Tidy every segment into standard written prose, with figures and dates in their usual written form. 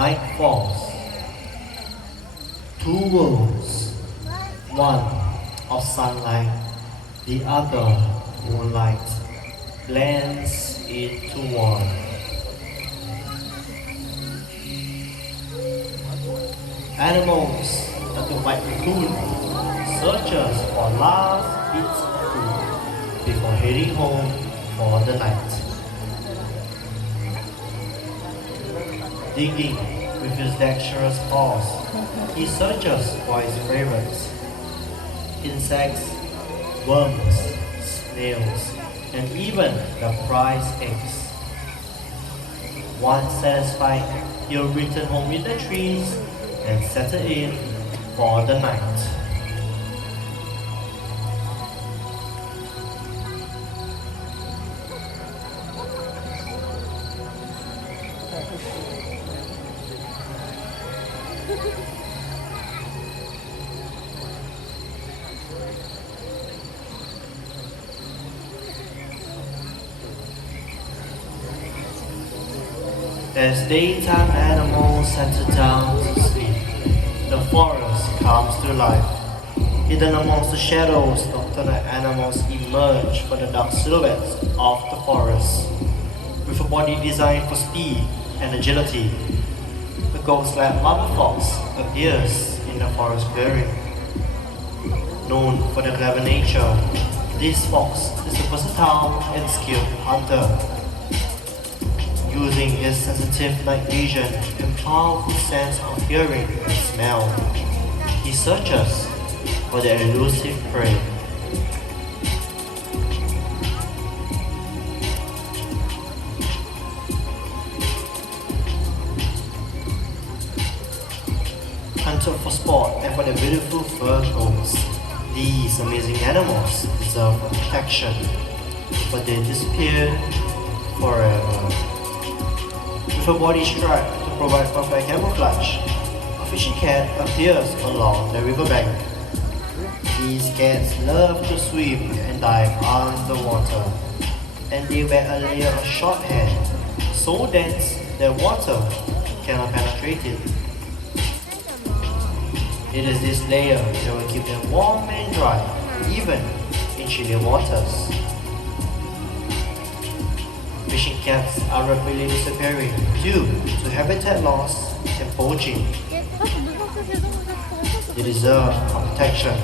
Night falls. Two worlds, one of sunlight, the other moonlight, blends into one. Animals like the white raccoon searches for last bits of food before heading home for the night. Digging with his dexterous paws, he searches for his favorites. Insects, worms, snails, and even the prize eggs. Once satisfied, he'll return home in the trees and settle in for the night. As daytime animals settle down to sleep, the forest comes to life. Hidden amongst the shadows, nocturnal animals emerge from the dark silhouettes of the forest. With a body designed for speed and agility, a ghost-like mother fox appears in the forest clearing. Known for their clever nature, this fox is a versatile and skilled hunter. Using his sensitive night vision and powerful sense of hearing and smell, he searches for their elusive prey. Hunted for sport and for their beautiful fur coats, these amazing animals deserve protection, but they disappear forever. With a body striped to provide perfect camouflage, a fishing cat appears along the riverbank. These cats love to swim and dive underwater, and they wear a layer of short hair so dense that water cannot penetrate it. It is this layer that will keep them warm and dry, even in chilly waters. Fishing cats are rapidly disappearing due to habitat loss and poaching. They deserve our protection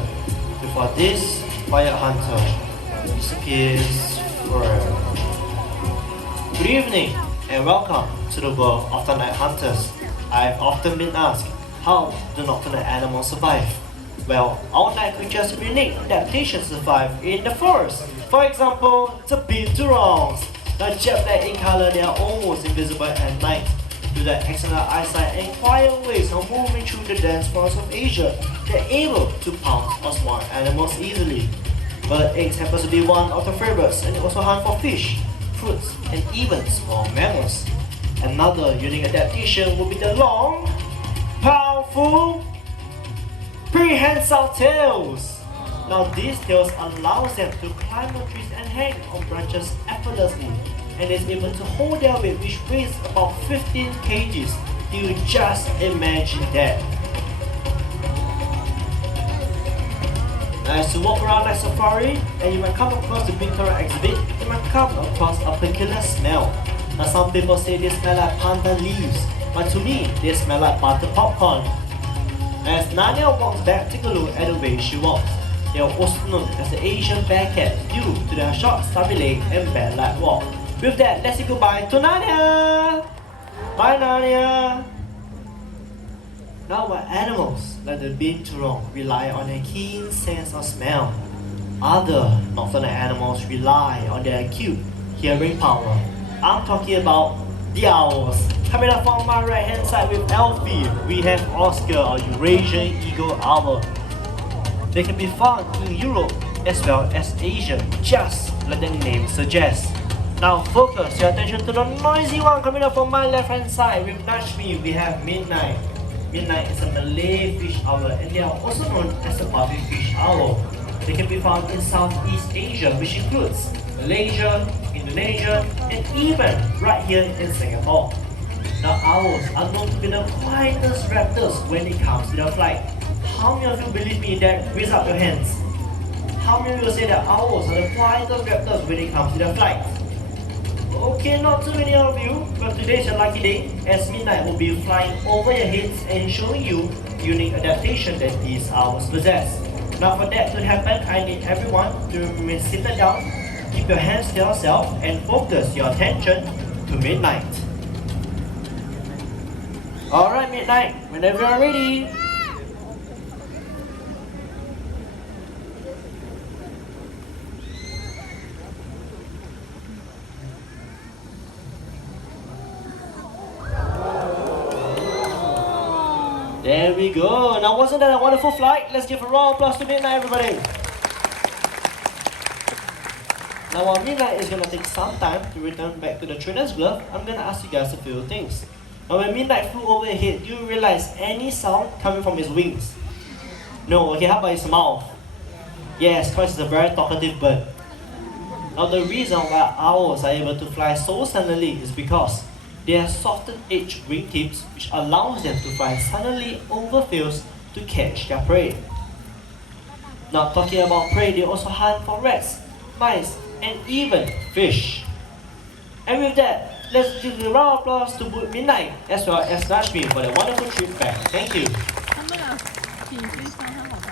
before this fire hunter disappears forever. Good evening and welcome to the world of the night hunters. I've often been asked, how do nocturnal animals survive? Well, our night creatures have unique adaptations survive in the forest. For example, the bitterns. Now jet black in color, they are almost invisible at night. With their excellent eyesight and quiet ways of moving through the dense forests of Asia, they're able to pounce on small animals easily. Bird eggs happens to be one of their favorites, and they also hunt for fish, fruits, and even small mammals. Another unique adaptation would be the long, powerful, prehensile tails. Now these tails allows them to climb on trees and hang on branches effortlessly, and is able to hold their weight, which weighs about 15 kgs. You just imagine that. Now as you walk around like safari and you might come across the big Tara exhibit, you might come across a peculiar smell. Now some people say they smell like pandan leaves, but to me they smell like butter popcorn. As Narnia walks back, take a look at the way she walks. They are also known as the Asian bear cat due to their short, stubby leg and bear-like walk. With that, let's say goodbye to Narnia! Bye Narnia! Now while animals like the binturong rely on a keen sense of smell, other nocturnal animals rely on their acute hearing power. I'm talking about the owls. Coming up from my right hand side with Alfie, we have Oscar, our Eurasian eagle owl. They can be found in Europe as well as Asia, just like the name suggests. Now focus your attention to the noisy one coming up from my left hand side. With Nashmi, we have Midnight. Midnight is a Malay fish owl, and they are also known as the puffy fish owl. They can be found in Southeast Asia, which includes Malaysia, Indonesia, and even right here in Singapore. Now owls are known to be the quietest raptors when it comes to their flight. How many of you believe me that? Raise up your hands. How many of you say that owls are the quietest raptors when it comes to their flight? Okay, not too many of you, but today is a lucky day as Midnight will be flying over your heads and showing you unique adaptation that these owls possess. Now for that to happen, I need everyone to remain seated down, keep your hands to yourself and focus your attention to Midnight. Alright Midnight, whenever you're ready. There we go. Now wasn't that a wonderful flight? Let's give a round of applause to Midnight, everybody. Now while Midnight is going to take some time to return back to the trainer's glove, I'm going to ask you guys a few things. Now when Midnight flew over your head, do you realize any sound coming from his wings? No, okay, how about his mouth? Yes, because it's a very talkative bird. Now the reason why owls are able to fly so suddenly is because they have softened edge wing tips which allows them to fly suddenly over fields to catch their prey. Now talking about prey, they also hunt for rats, mice, and even fish. And with that, let's give a round of applause to both Midnight as well as Nashmi for the wonderful trip back. Thank you.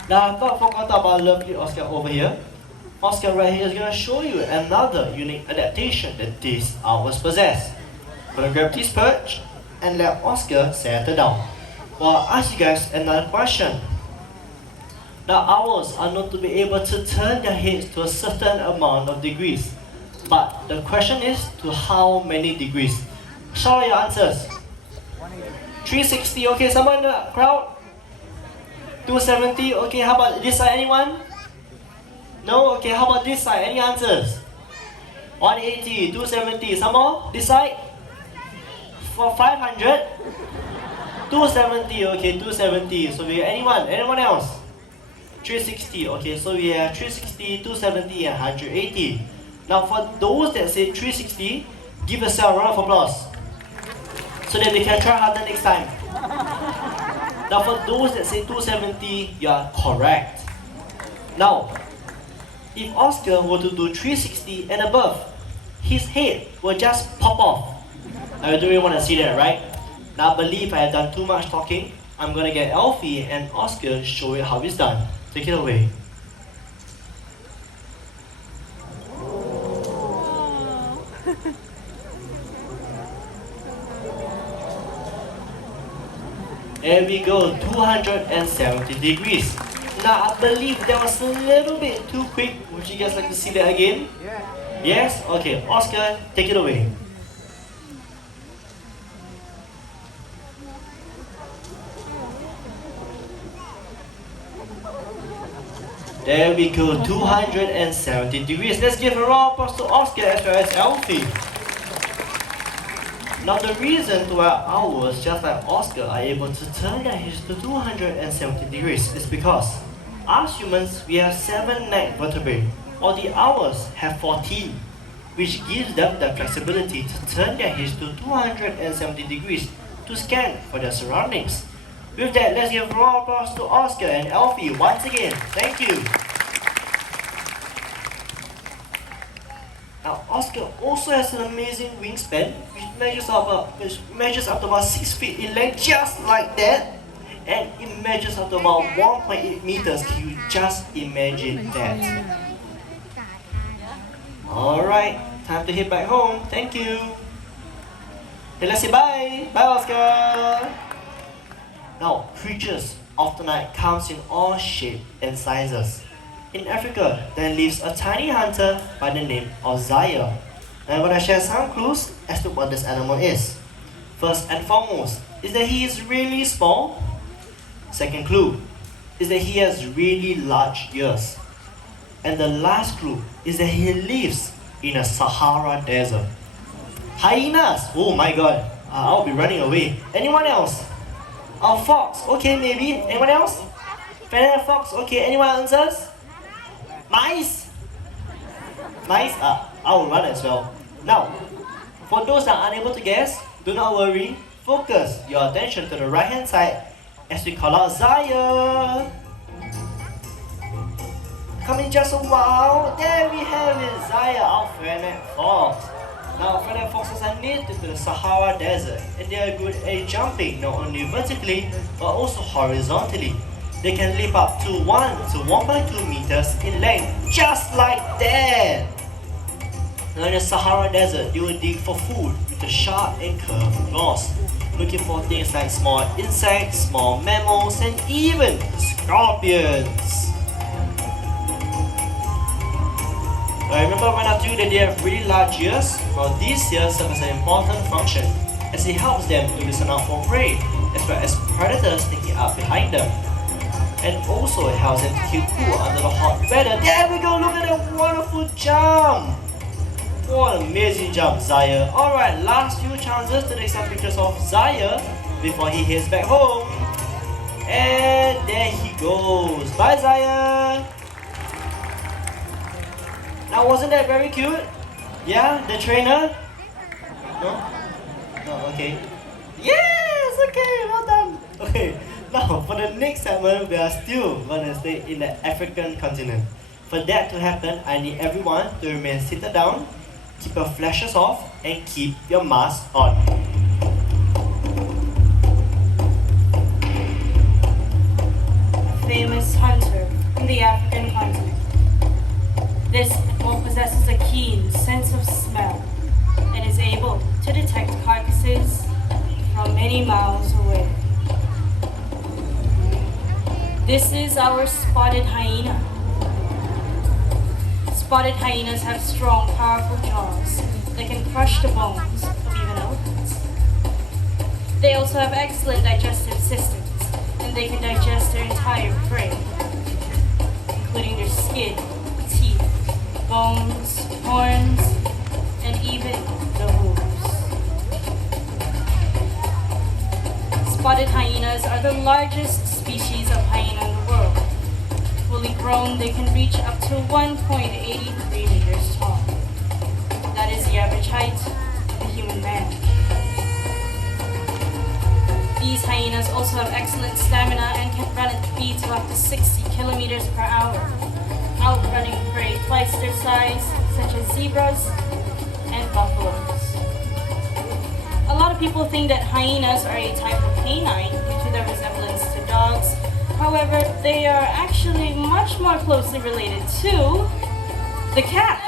Now I forgot about lovely Oscar over here. Oscar right here is going to show you another unique adaptation that these owls possess. I'm going to grab this perch and let Oscar settle down. Well, I'll ask you guys another question. Now owls are known to be able to turn their heads to a certain amount of degrees. But the question is to how many degrees? Show your answers. 360, okay, someone in the crowd? 270, okay, how about this side, anyone? No, okay, how about this side, any answers? 180, 270, some more? This side? For 500? 270, okay, 270, so we have anyone else? 360, okay, so we have 360, 270 and 180. Now for those that say 360, give yourself a round of applause so that they can try harder next time. Now for those that say 270, you are correct. Now, if Oscar were to do 360 and above, his head will just pop off. Now you don't really want to see that, right? Now I believe I have done too much talking. I'm gonna get Alfie and Oscar to show you how it's done. Take it away. There we go, 270 degrees. Now I believe that was a little bit too quick. Would you guys like to see that again? Yeah. Yes? Okay, Oscar, take it away. There we go, 270 degrees. Let's give a round of applause to Oscar as well as Alfie. Now the reason why owls, just like Oscar, are able to turn their heads to 270 degrees is because us humans, we have 7 neck vertebrae, while the owls have 14, which gives them the flexibility to turn their heads to 270 degrees to scan for their surroundings. With that, let's give a round of applause to Oscar and Alfie once again. Thank you. Now, Oscar also has an amazing wingspan, which measures up to about 6 feet in length, just like that. And it measures up to about 1.8 meters. Can you just imagine that? Alright, time to head back home. Thank you. Then let's say bye. Bye, Oscar. Now, creatures of the night comes in all shapes and sizes. In Africa, there lives a tiny hunter by the name of Zaire. And I'm going to share some clues as to what this animal is. First and foremost, is that he is really small. Second clue is that he has really large ears. And the last clue is that he lives in a Sahara desert. Hyenas! Oh my god, I'll be running away. Anyone else? A fox, okay maybe. Anyone else? Feather fox, okay. Anyone answers? Mice? Mice? I will run as well. Now, for those that are unable to guess, do not worry. focus your attention to the right hand side as we call out Zaya. Coming just a while, there we have it, Zaya, our fennec fox. Now, fennec foxes are native to the Sahara Desert and they are good at jumping not only vertically but also horizontally. They can leap up to 1 to 1.2 meters in length, just like that. Now in the Sahara Desert, they will dig for food with a sharp and curved claws, looking for things like small insects, small mammals, and even scorpions. I remember when I told you that they have really large ears? Well, these ears serve as an important function as it helps them to listen out for prey, as well as predators sneaking up behind them. And also it helps them to keep cool under the hot weather. There we go, look at that wonderful jump! What an amazing jump, Zaya. Alright, last few chances to take some pictures of Zaya before he heads back home. And there he goes. Bye, Zaya! Now, wasn't that very cute? Yeah, the trainer? No? No, okay. Yes, okay, well done. Okay, now for the next segment, we are still gonna stay in the African continent. For that to happen, I need everyone to remain seated down, keep your flashes off, and keep your mask on. Famous hunter in the African continent. This animal possesses a keen sense of smell and is able to detect carcasses from many miles away. This is our spotted hyena. Spotted hyenas have strong, powerful jaws that can crush the bones of even elephants. They also have excellent digestive systems, and they can digest their entire prey, including their skin, teeth, bones, horns, and even the hooves. Spotted hyenas are the largest species of hyena in the world. Fully grown, they can reach up to 1.83 meters tall. That is the average height of a human man. These hyenas also have excellent stamina and can run at speeds of up to 60 kilometers per hour, outrunning prey twice their size, such as zebras and buffaloes. A lot of people think that hyenas are a type of canine due to their resemblance to dogs. However, they are actually much more closely related to the cats.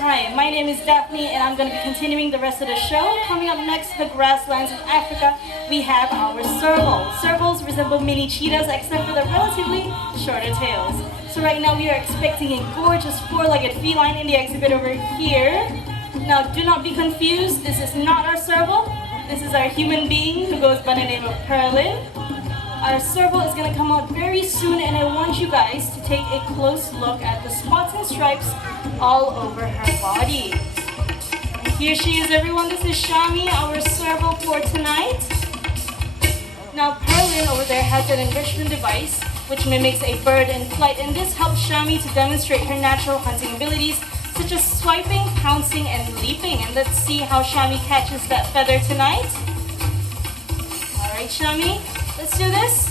Hi, my name is Daphne and I'm going to be continuing the rest of the show. Coming up next, the grasslands of Africa, we have our serval. Servals resemble mini cheetahs except for their relatively shorter tails. So right now we are expecting a gorgeous four-legged feline in the exhibit over here. Now do not be confused, this is not our serval. This is our human being who goes by the name of Perlin. Our serval is going to come out very soon and I want you guys to take a close look at the spots and stripes all over her body. And here she is, everyone. This is Shami, our serval for tonight. Now Perlin over there has an enrichment device which mimics a bird in flight, and this helps Shami to demonstrate her natural hunting abilities such as swiping, pouncing, and leaping. And let's see how Shami catches that feather tonight. Alright Shami, let's do this.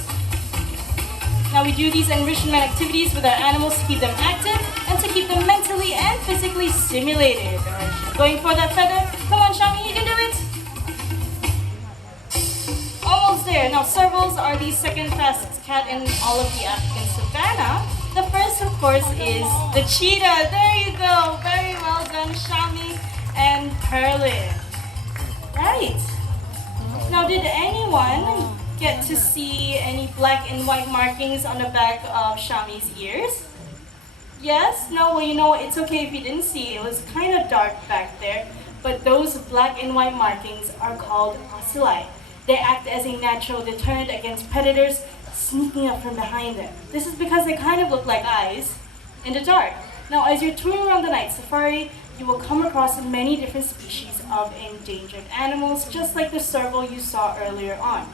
Now we do these enrichment activities with our animals to keep them active and to keep them mentally and physically stimulated. Alright, she's going for that feather. Come on Shami, you can do it. Almost there. Now servals are the second fastest cat in all of the African savannah. The first, of course, is the cheetah. There you go. Very well done, Shami and Perlin. Right. Now, did anyone get to see any black and white markings on the back of Shami's ears? Yes? No? Well, you know what? It's okay if you didn't see. It was kind of dark back there. But those black and white markings are called ocelli. They act as a natural deterrent against predators sneaking up from behind them. This is because they kind of look like eyes in the dark. Now, as you're touring around the night safari, you will come across many different species of endangered animals, just like the serval you saw earlier on.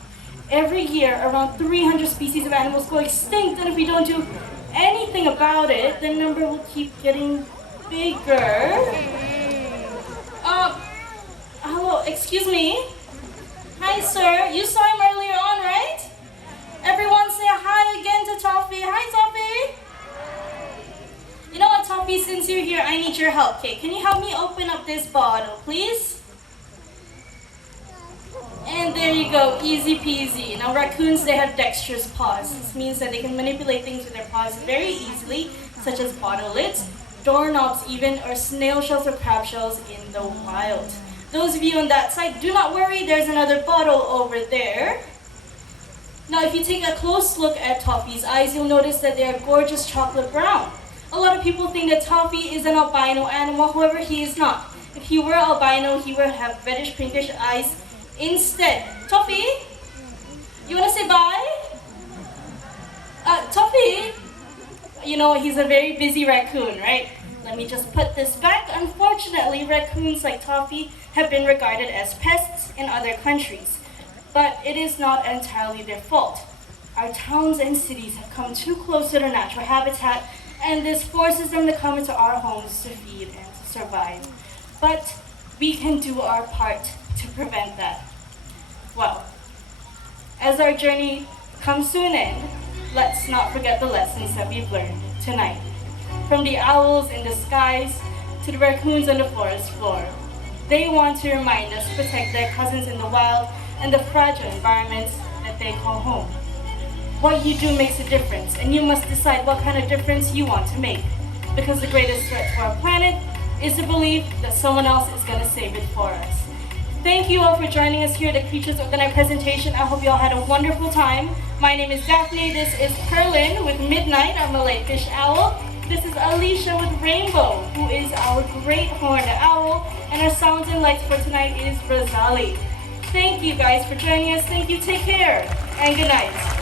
Every year, around 300 species of animals go extinct, and if we don't do anything about it, the number will keep getting bigger. Hello, excuse me? Hi, sir. You saw him earlier on, right? Everyone say hi again to Toffee. Hi, Toffee. You know what, Toffee? Since you're here, I need your help. Okay, can you help me open up this bottle, please? And there you go, easy peasy. Now raccoons, they have dexterous paws. This means that they can manipulate things with their paws very easily, such as bottle lids, doorknobs even, or snail shells or crab shells in the wild. Those of you on that side, do not worry, there's another bottle over there. Now if you take a close look at Toffee's eyes, you'll notice that they are gorgeous chocolate brown. A lot of people think that Toffee is an albino animal, however he is not. If he were albino, he would have reddish pinkish eyes instead. Toffee, you wanna say bye? Toffee, you know, he's a very busy raccoon, right? Let me just put this back. Unfortunately, raccoons like Toffee have been regarded as pests in other countries. But it is not entirely their fault. Our towns and cities have come too close to their natural habitat, and this forces them to come into our homes to feed and to survive. But we can do our part to prevent that. Well, as our journey comes to an end, let's not forget the lessons that we've learned tonight. From the owls in the skies to the raccoons on the forest floor, they want to remind us to protect their cousins in the wild and the fragile environments that they call home. What you do makes a difference, and you must decide what kind of difference you want to make. Because the greatest threat to our planet is the belief that someone else is going to save it for us. Thank you all for joining us here at the Creatures of the Night presentation. I hope you all had a wonderful time. My name is Daphne. This is Perlin with Midnight, our Malay fish owl. This is Alicia with Rainbow, who is our great horned owl. And our sounds and lights for tonight is Rosali. Thank you guys for joining us. Thank you. Take care. And good night.